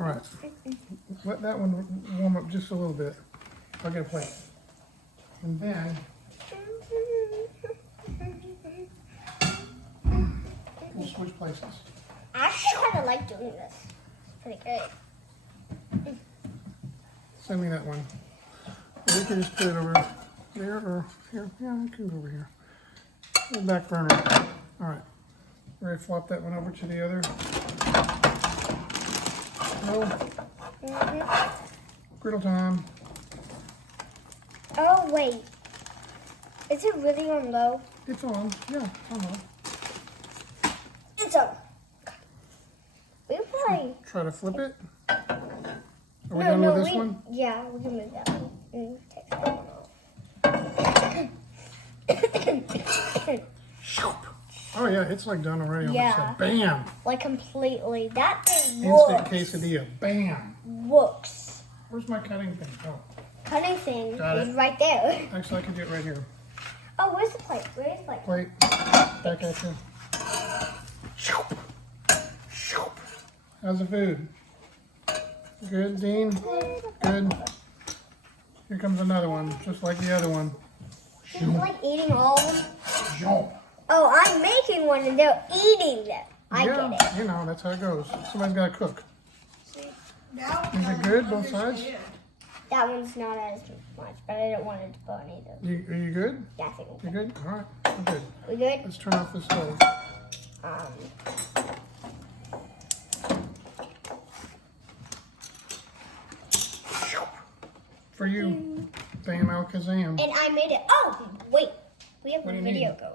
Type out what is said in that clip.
All right. Let that one warm up just a little bit. I'll get a plate. And then we'll switch places. I actually kind of like doing this. Pretty good. Send me that one. Or we can just put it over there or here. Yeah, it can go over here. The back burner. All right. Ready to flop that one over to the other? No. Griddle time. Oh, wait. Is it really on low? It's on. Yeah, it's on. It's on. We can probably... Try to flip it. Are we done with this one? Yeah, we can move that one. Take that one off. Oh yeah, it's like done already. Yeah. Bam. Like completely. That thing Instant works. quesadilla. Bam. Works. Where's my cutting thing? Oh, Cutting thing Got is it. right there. actually I can do it right here. Oh, where's the plate? Where's the plate? Plate. Back at you. How's the food? Good, Dean? Good. Here comes another one, just like the other one. She's like eating all of them. Jump. Oh, I'm making one and they're eating them. I get it. You know, that's how it goes. Somebody's got to cook. See, now Is it good, both sides? That one's not as much, but I don't want it to burn either. Are you good? Yeah, I think You we're good? All right, I'm good. We good? Let's turn off the stove. For you, Bam Alakazam. And I made it. Oh, wait. We have What a do you video need? going.